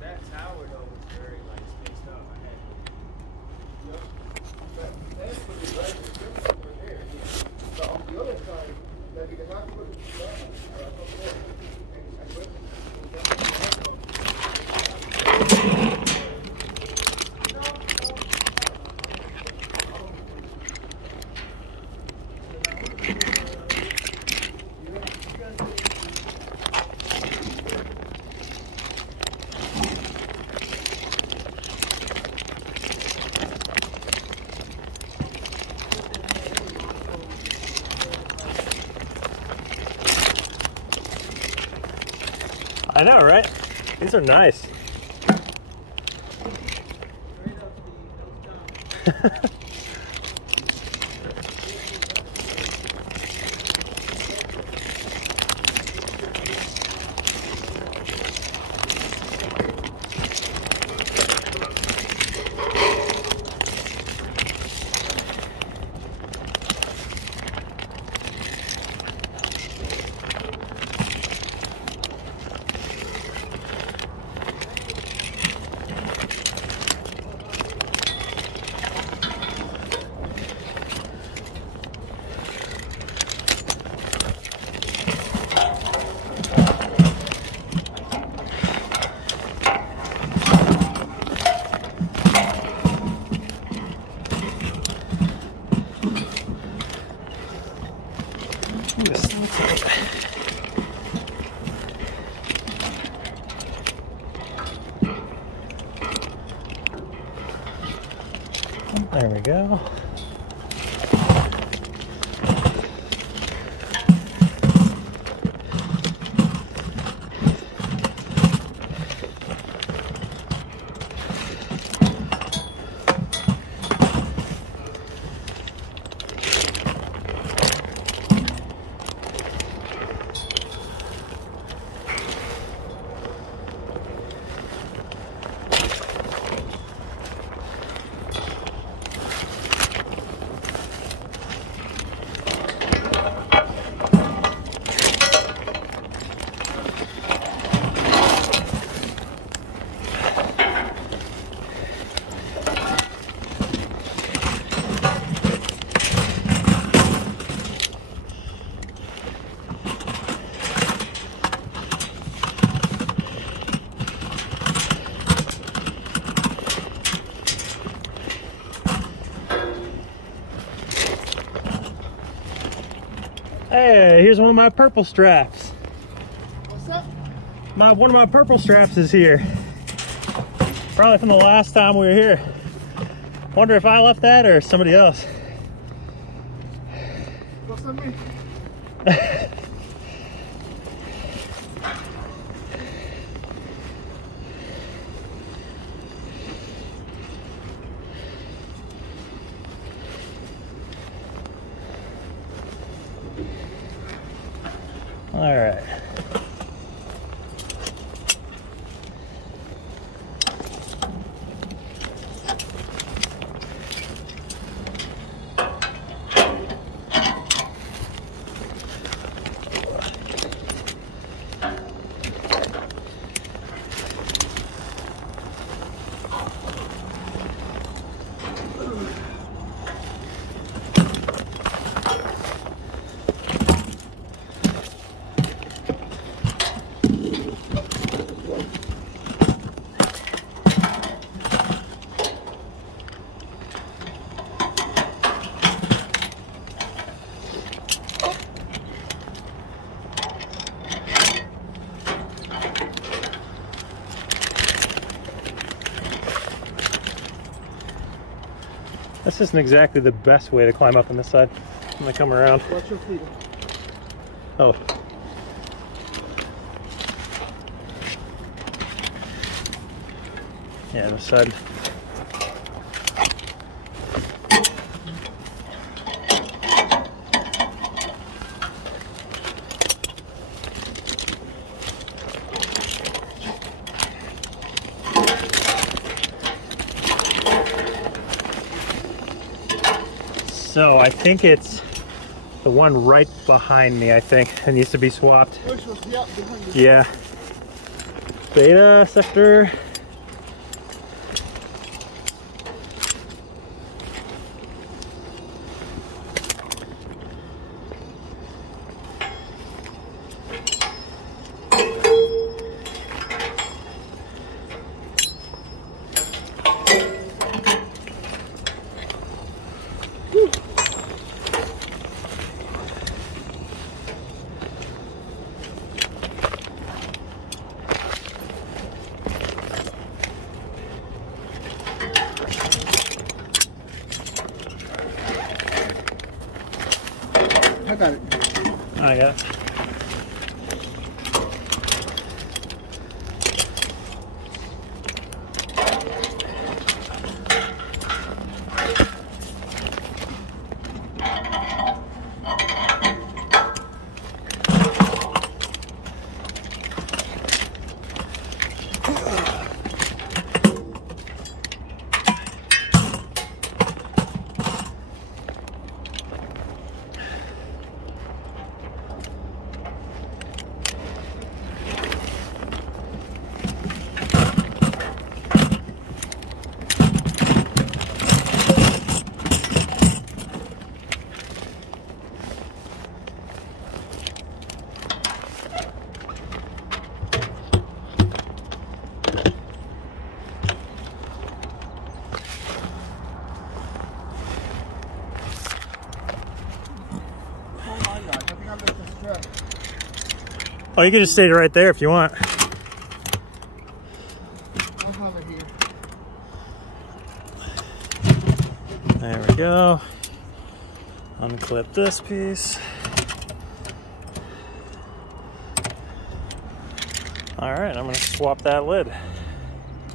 that tower though was very like spaced out. I had That's pretty right there. So on the other side, that we cannot put it down. I know, right? These are nice. There we go. Hey, here's one of my purple straps. What's that? One of my purple straps is here. Probably from the last time we were here. Wonder if I left that or somebody else. What's that mean? All right. This isn't exactly the best way to climb up on this side. I'm gonna come around. Watch your feet. Oh. Yeah, this side. So I think it's the one right behind me, I think. It needs to be swapped. Which was, yeah, behind you. Yeah. Beta sector. I got it. I got it. Oh, you can just stay right there if you want. I'll have it here. There we go. Unclip this piece. All right, I'm gonna swap that lid.